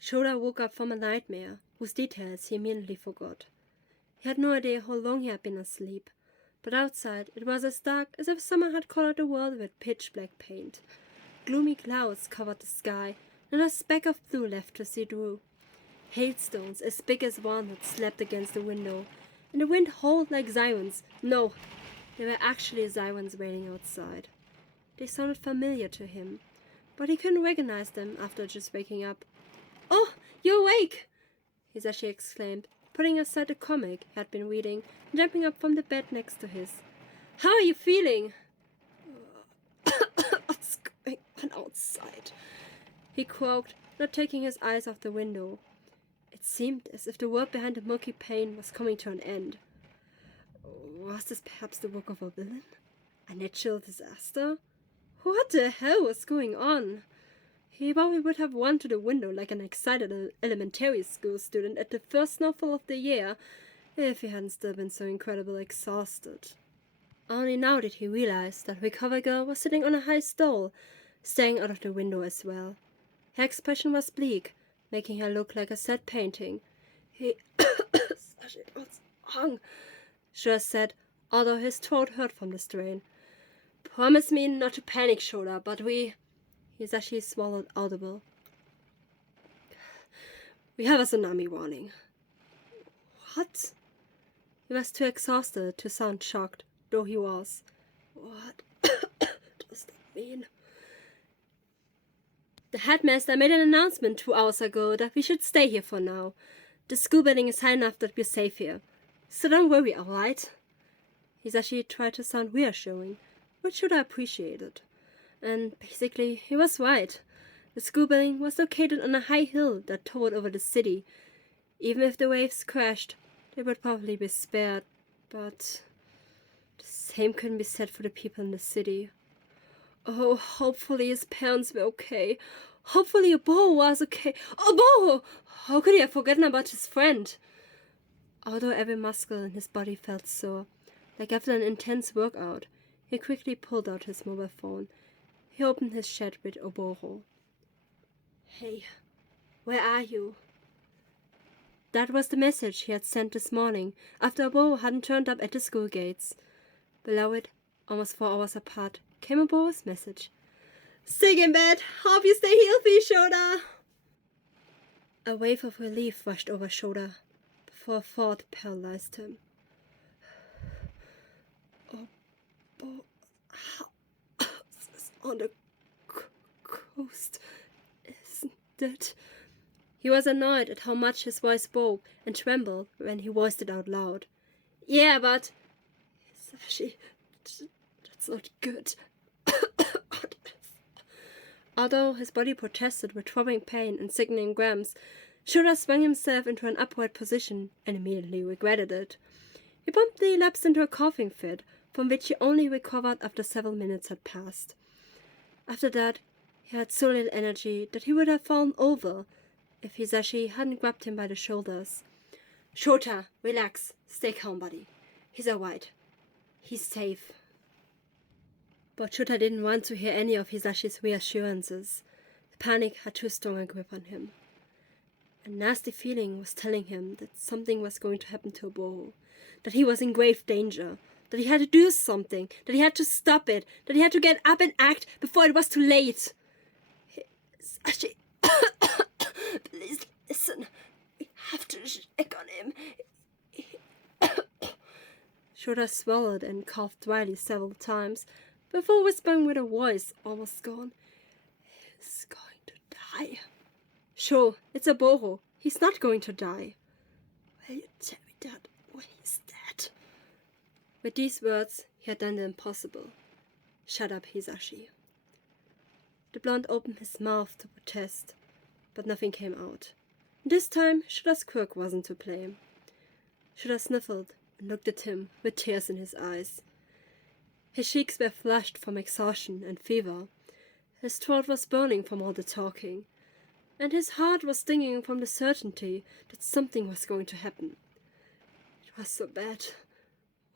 Shouta woke up from a nightmare, whose details he immediately forgot. He had no idea how long he had been asleep, but outside it was as dark as if someone had colored the world with pitch-black paint. Gloomy clouds covered the sky, not a speck of blue left to see through. Hailstones as big as walnuts slapped against the window, and the wind howled like sirens. No, they were actually sirens wailing outside. They sounded familiar to him, but he couldn't recognize them after just waking up. "Oh, you're awake!" Hisashi exclaimed, putting aside the comic he had been reading and jumping up from the bed next to his. "How are you feeling?" "What's going on outside?" he croaked, not taking his eyes off the window. It seemed as if the world behind the murky pane was coming to an end. Was this perhaps the work of a villain? A natural disaster? What the hell was going on? He probably would have run to the window like an excited elementary school student at the first snowfall of the year, if he hadn't still been so incredibly exhausted. Only now did he realize that Recover Girl was sitting on a high stool, staring out of the window as well. Her expression was bleak, making her look like a sad painting. "What's wrong?" Shouta said, although his throat hurt from the strain. "Promise me not to panic, Shouta, but Hisashi swallowed audible. "We have a tsunami warning." "What?" He was too exhausted to sound shocked, though he was. "What does that mean?" "The headmaster made an announcement 2 hours ago that we should stay here for now. The school building is high enough that we're safe here. So don't worry, alright?" Hisashi tried to sound reassuring, which Shouta appreciated. And basically, he was right. The school building was located on a high hill that towered over the city. Even if the waves crashed, they would probably be spared, but the same couldn't be said for the people in the city. Oh, hopefully his parents were okay. Hopefully Oboro was okay. Oboro! How could he have forgotten about his friend? Although every muscle in his body felt sore, like after an intense workout, he quickly pulled out his mobile phone. He opened his chat with Oboro. "Hey, where are you?" That was the message he had sent this morning, after Oboro hadn't turned up at the school gates. Below it, almost 4 hours apart, came Oboro's message. "Sick in bed. Hope you stay healthy, Shouta." A wave of relief rushed over Shouta, before a thought paralyzed him. Oboro, house is on the coast, isn't it? He was annoyed at how much his voice broke and trembled when he voiced it out loud. "Yeah, but..." "Hisashi, that's not good." Although his body protested with throbbing pain and sickening cramps, Shouta swung himself into an upright position and immediately regretted it. He promptly lapsed into a coughing fit, from which he only recovered after several minutes had passed. After that, he had so little energy that he would have fallen over if Hisashi hadn't grabbed him by the shoulders. "Shouta, relax. Stay calm, buddy. He's alright. He's safe." But Shouta didn't want to hear any of Hisashi's reassurances. The panic had too strong a grip on him. A nasty feeling was telling him that something was going to happen to Oboro, that he was in grave danger, that he had to do something, that he had to stop it, that he had to get up and act before it was too late. "Hisashi, please listen. We have to check on him." Shouta swallowed and coughed dryly several times, before whispering with a voice almost gone, "He's going to die." "Sure, it's Oboro. He's not going to die." "Will you tell me that when he's dead?" With these words, he had done the impossible. "Shut up, Hisashi." The blonde opened his mouth to protest, but nothing came out. This time, Shouta's quirk wasn't to blame. Shouta sniffled and looked at him with tears in his eyes. His cheeks were flushed from exhaustion and fever. His throat was burning from all the talking, and his heart was stinging from the certainty that something was going to happen. It was so bad.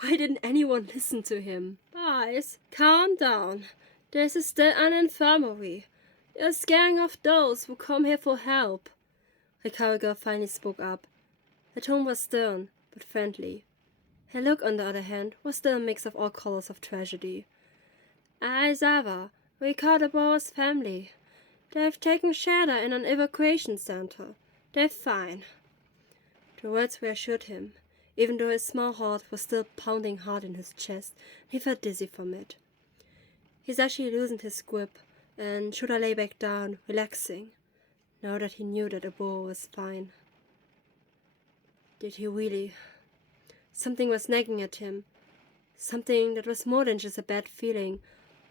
Why didn't anyone listen to him? "Guys, calm down. This is still an infirmary. You're scaring off those who come here for help." The cowgirl finally spoke up. Her tone was stern, but friendly. Her look, on the other hand, was still a mix of all colors of tragedy. Aizawa, we caught Oboro's family. They've taken shelter in an evacuation center. They're fine. The words reassured him, even though his small heart was still pounding hard in his chest, and he felt dizzy from it. Hisashi loosened his grip, and Shouta lay back down, relaxing, now that he knew that Oboro was fine. Did he really? Something was nagging at him. Something that was more than just a bad feeling,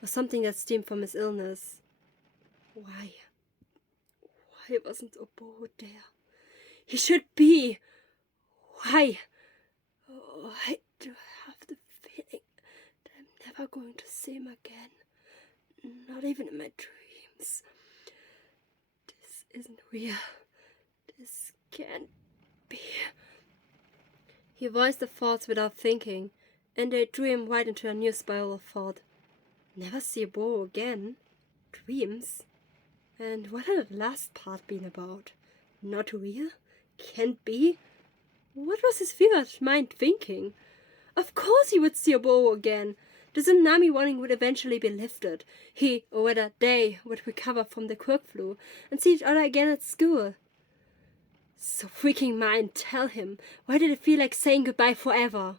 or something that stemmed from his illness. Why? Why wasn't Oboro there? He should be! Why? Oh, I do have the feeling that I'm never going to see him again. Not even in my dreams. This isn't real. This can't be. He voiced the thoughts without thinking, and they drew him right into a new spiral of thought. Never see Oboro again? Dreams? And what had the last part been about? Not real? Can't be? What was his fevered mind thinking? Of course he would see Oboro again. The tsunami warning would eventually be lifted. He, or rather they, would recover from the Quirk flu and see each other again at school. So freaking mind, tell him. Why did it feel like saying goodbye forever?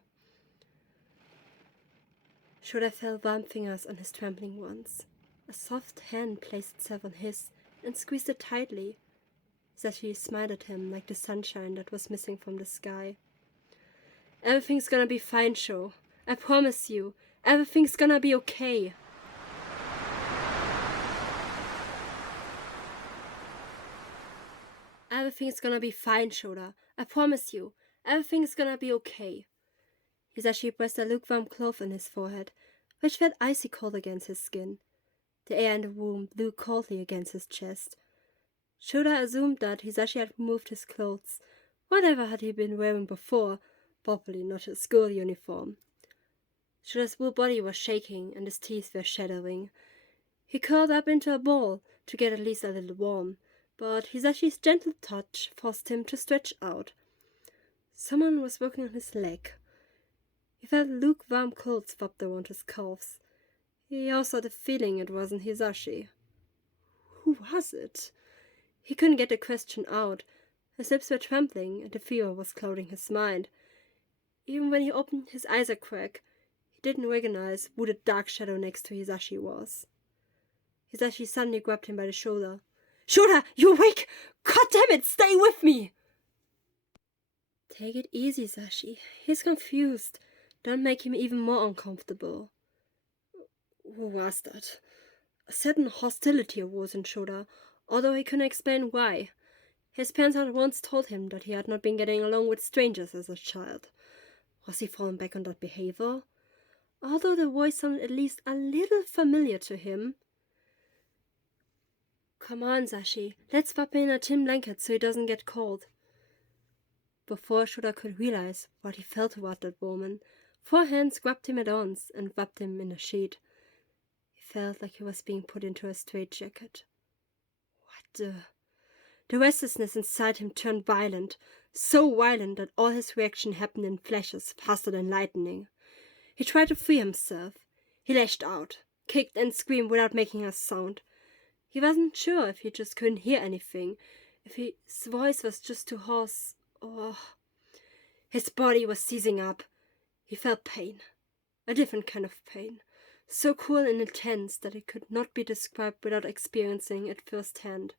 Shouta felt warm fingers on his trembling ones. A soft hand placed itself on his and squeezed it tightly. Hisashi smiled at him like the sunshine that was missing from the sky. Everything's gonna be fine, Sho. I promise you. Everything's gonna be okay. Everything's gonna be fine, Shouta. I promise you. Everything's gonna be okay. Hisashi pressed a lukewarm cloth on his forehead, which felt icy cold against his skin. The air in the room blew coldly against his chest. Shouta assumed that Hisashi had removed his clothes. Whatever had he been wearing before? Probably not his school uniform. Shouta's whole body was shaking and his teeth were chattering. He curled up into a ball to get at least a little warm, but Hisashi's gentle touch forced him to stretch out. Someone was working on his leg. He felt lukewarm cold swept around his calves. He also had the feeling it wasn't Hisashi. Who was it? He couldn't get the question out. His lips were trembling, and the fear was clouding his mind. Even when he opened his eyes a crack, he didn't recognize who the dark shadow next to Hisashi was. Hisashi suddenly grabbed him by the shoulder. "Shouta, you awake! God damn it, stay with me!" Take it easy, Hisashi. He's confused. Don't make him even more uncomfortable. Who was that? A certain hostility arose in Shouta, although he couldn't explain why. His parents had once told him that he had not been getting along with strangers as a child. Was he falling back on that behavior? Although the voice sounded at least a little familiar to him. Come on, Sashi. Let's wrap him in a thin blanket so he doesn't get cold. Before Shouta could realize what he felt toward that woman, 4 hands grabbed him at once and wrapped him in a sheet. He felt like he was being put into a straitjacket. What the... The restlessness inside him turned violent, so violent that all his reaction happened in flashes faster than lightning. He tried to free himself. He lashed out, kicked and screamed without making a sound. He wasn't sure if he just couldn't hear anything, if his voice was just too hoarse, or... His body was seizing up. He felt pain, a different kind of pain, so cruel and intense that it could not be described without experiencing it firsthand.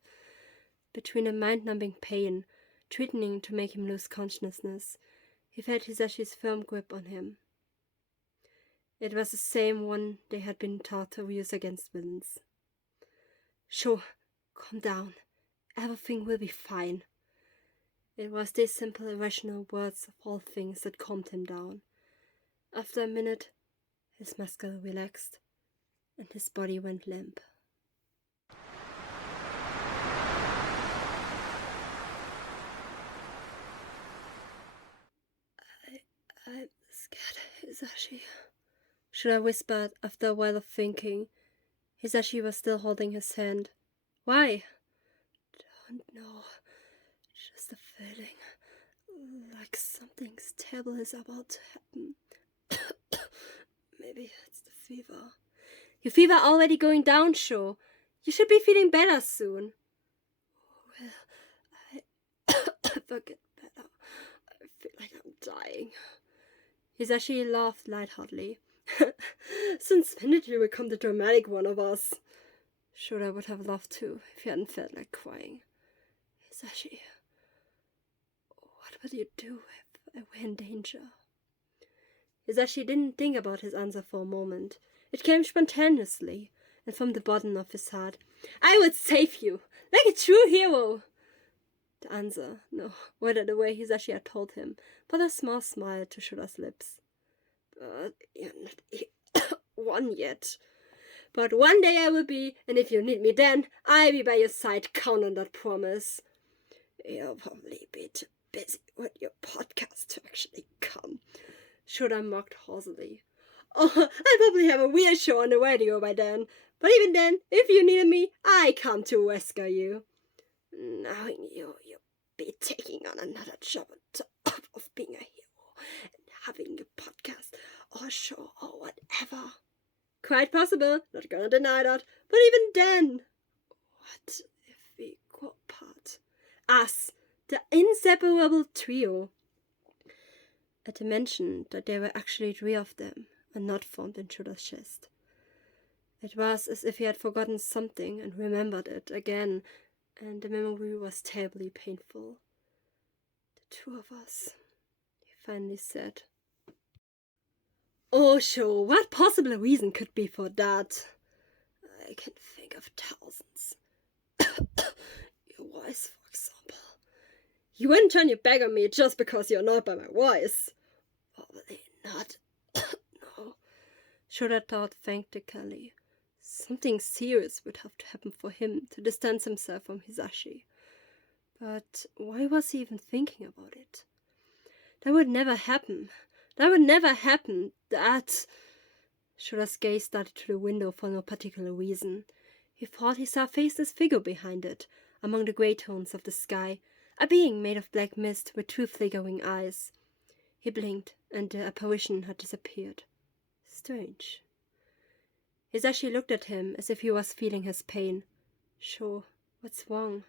Between a mind-numbing pain, threatening to make him lose consciousness, he felt Hisashi's firm grip on him. It was the same one they had been taught to use against villains. Sho, calm down. Everything will be fine. It was these simple, irrational words of all things that calmed him down. After a minute, his muscle relaxed, and his body went limp. I'm scared, Hisashi. Shouta whispered after a while of thinking. Hisashi was still holding his hand. Why? Don't know. Just a feeling like something terrible is about to happen. Maybe it's the fever. Your fever already going down, Sho. You should be feeling better soon. Well, I forget better. I feel like I'm dying. Hisashi laughed lightheartedly. Since when did you become the dramatic one of us? Shouta would have loved to if he hadn't felt like crying. Hisashi, what would you do if I were in danger? Hisashi didn't think about his answer for a moment. It came spontaneously, and from the bottom of his heart. I would save you, like a true hero. The answer, no, whether the way Hisashi had told him, but a small smile to Shouta's lips. But you're not one yet. But one day I will be, and if you need me then, I'll be by your side, count on that promise. You'll probably be too busy with your podcast to actually come. Shouta mocked hoarsely. Oh, I'll probably have a weird show on the radio by then. But even then, if you needed me, I come to rescue you. Knowing you'll be taking on another job on top of being a hero and having a podcast or show or whatever. Quite possible, not gonna deny that. But even then, what if we go apart? Us, the inseparable trio. At the mention that there were actually 3 of them, a knot formed in Shouta's chest. It was as if he had forgotten something and remembered it again, and the memory was terribly painful. The 2 of us, he finally said. Oh, sure, what possible reason could be for that? I can think of thousands. Your voice, for example. You wouldn't turn your back on me just because you're annoyed by my voice. Probably not. No. Shouta thought frantically. Something serious would have to happen for him to distance himself from Hisashi. But why was he even thinking about it? That would never happen. That would never happen. That... Shouta's gaze started to the window for no particular reason. He thought he saw a faceless figure behind it, among the grey tones of the sky, a being made of black mist with 2 flickering eyes. He blinked, and the apparition had disappeared. Strange. Hisashi looked at him as if he was feeling his pain. Sure, what's wrong?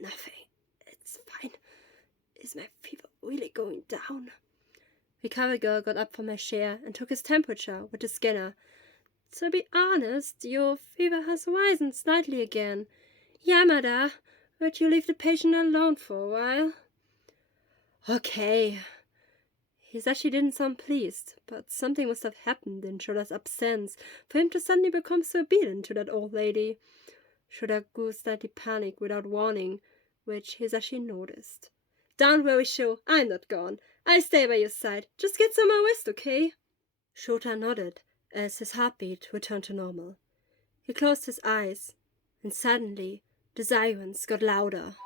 Nothing. It's fine. Is my fever really going down? The cover girl got up from her chair and took his temperature with the scanner. To be honest, your fever has risen slightly again. Yamada, would you leave the patient alone for a while? Okay. Hisashi didn't sound pleased, but something must have happened in Shouta's absence for him to suddenly become so obedient to that old lady. Shouta grew slightly panicked without warning, which Hisashi noticed. Don't worry, Sho, I'm not gone. I'll stay by your side. Just get some more rest, okay? Shouta nodded as his heartbeat returned to normal. He closed his eyes, and suddenly the sirens got louder.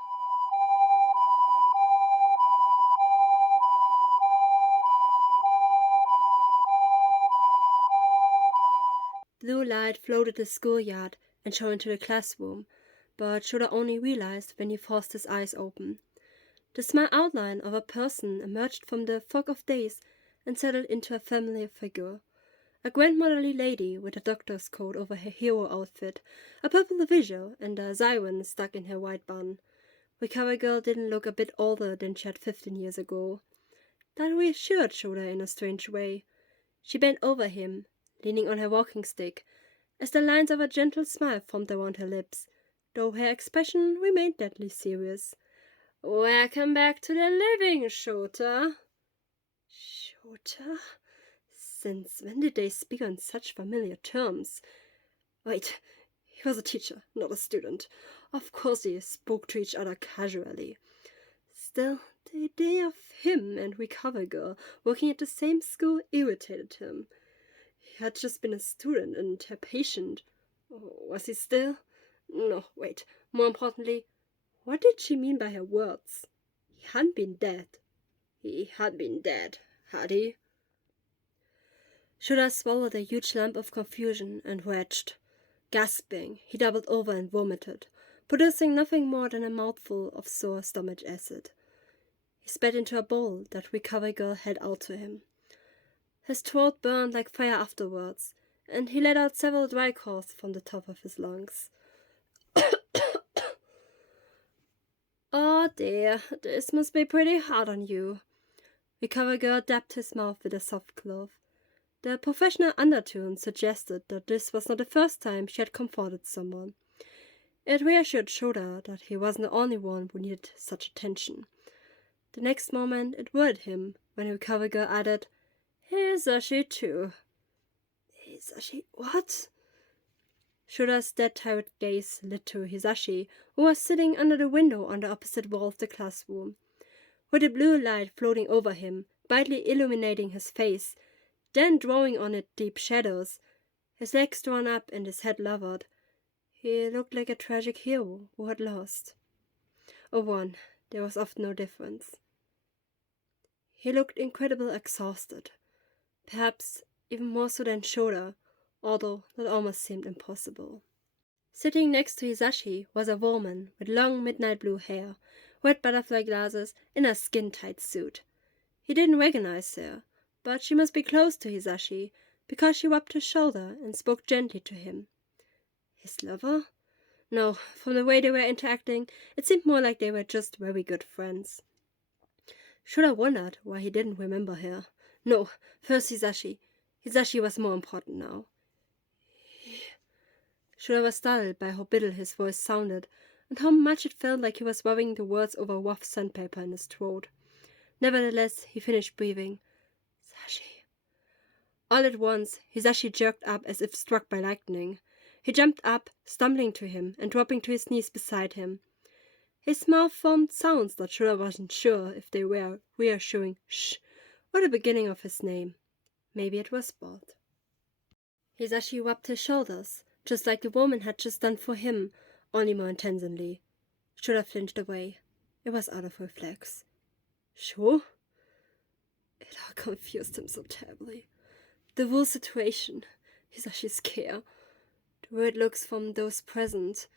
Blue light flooded the schoolyard and shone into the classroom, but Shouta only realized when he forced his eyes open. The small outline of a person emerged from the fog of days and settled into a familiar figure. A grandmotherly lady with a doctor's coat over her hero outfit, a purple visual, and a siren stuck in her white bun. The cover girl didn't look a bit older than she had 15 years ago. That reassured Shouta in a strange way. She bent over him, leaning on her walking stick, as the lines of a gentle smile formed around her lips, though her expression remained deadly serious. Welcome back to the living, Shouta. Shouta? Since when did they speak on such familiar terms? Wait, he was a teacher, not a student. Of course they spoke to each other casually. Still, the idea of him and Recover Girl working at the same school irritated him. He had just been a student and her patient. Was he still? No, wait. More importantly, what did she mean by her words? He hadn't been dead. He had been dead, had he? Shouta swallowed a huge lump of confusion and retched. Gasping, he doubled over and vomited, producing nothing more than a mouthful of sour stomach acid. He spat into a bowl that recovery girl held out to him. His throat burned like fire afterwards, and he let out several dry coughs from the top of his lungs. Oh dear, this must be pretty hard on you. Recovery girl dabbed his mouth with a soft glove. The professional undertone suggested that this was not the first time she had comforted someone. It reassured Shouta that he wasn't the only one who needed such attention. The next moment it worried him when the recovery girl added, Hisashi too. Hisashi, what? Shouta's dead tired gaze lit to Hisashi, who was sitting under the window on the opposite wall of the classroom. With the blue light floating over him, brightly illuminating his face, then drawing on it deep shadows, his legs drawn up and his head lowered. He looked like a tragic hero who had lost. Or won. There was often no difference. He looked incredibly exhausted. Perhaps even more so than Shouta, although that almost seemed impossible. Sitting next to Hisashi was a woman with long midnight blue hair, red butterfly glasses, and a skin-tight suit. He didn't recognize her, but she must be close to Hisashi, because she rubbed his shoulder and spoke gently to him. His lover? No, from the way they were interacting, it seemed more like they were just very good friends. Shouta wondered why he didn't remember her. No, first Hisashi. Hisashi was more important now. Shouta was startled by how bitter his voice sounded, and how much it felt like he was rubbing the words over rough sandpaper in his throat. Nevertheless, he finished breathing. Hisashi. All at once, Hisashi jerked up as if struck by lightning. He jumped up, stumbling to him and dropping to his knees beside him. His mouth formed sounds that Shouta wasn't sure if they were reassuring shh or the beginning of his name. Maybe it was both. Hisashi rubbed his shoulders, just like the woman had just done for him, only more intensely. Shouta flinched away. It was out of reflex. Sure? It all confused him so terribly. The whole situation, Hisashi's care, the weird looks from those present.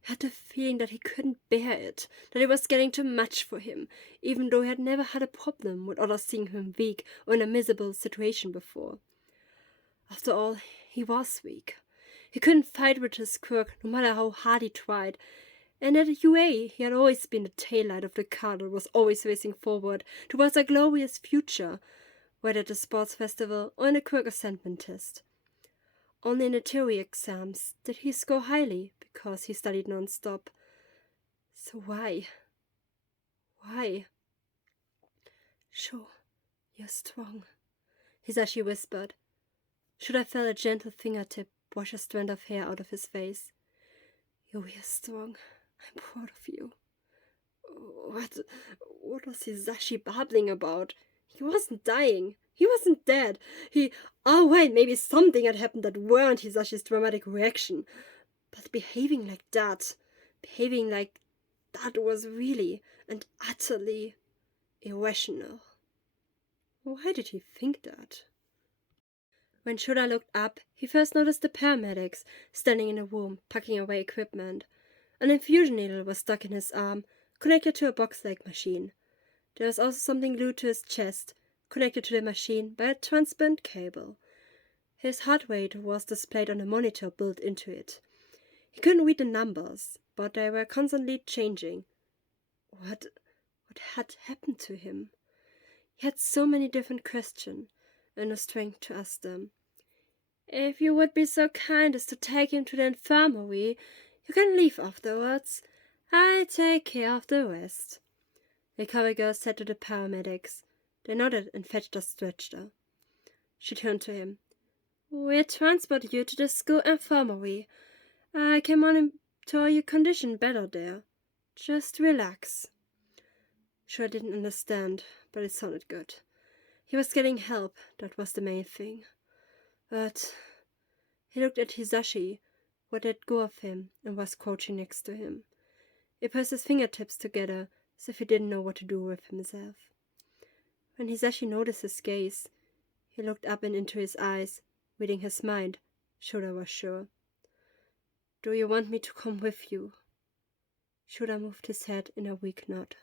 He had the feeling that he couldn't bear it, that it was getting too much for him, even though he had never had a problem with others seeing him weak or in a miserable situation before. After all, he was weak. He couldn't fight with his Quirk, no matter how hard he tried, and at UA he had always been the taillight of the car that was always racing forward towards a glorious future, whether at the sports festival or in the Quirk Ascendment test. Only in the theory exams did he score highly, because he studied non-stop. So why? Why? Sure, you're strong, Hisashi whispered. Shouta felt a gentle fingertip brush a strand of hair out of his face. You're real strong. I'm proud of you. What was Hisashi babbling about? He wasn't dying. He wasn't dead. Oh wait, maybe something had happened that weren't Hisashi's dramatic reaction. But behaving like that was really and utterly irrational. Why did he think that? When Shouta looked up, he first noticed the paramedics standing in the room, packing away equipment. An infusion needle was stuck in his arm, connected to a box-like machine. There was also something glued to his chest, connected to the machine by a transparent cable. His heart rate was displayed on a monitor built into it. He couldn't read the numbers, but they were constantly changing. What had happened to him? He had so many different questions, and no strength to ask them. If you would be so kind as to take him to the infirmary, you can leave afterwards. I take care of the rest. The recovery girl said to the paramedics. They nodded and fetched a stretcher. She turned to him. We'll transport you to the school infirmary. I can monitor your condition better there. Just relax. Shouta didn't understand, but it sounded good. He was getting help, that was the main thing. But he looked at Hisashi, who had let go of him and was crouching next to him. He pressed his fingertips together as if he didn't know what to do with himself. When Hisashi noticed his gaze, he looked up and into his eyes, reading his mind. Shouta was sure. Do you want me to come with you? Shouta moved his head in a weak nod.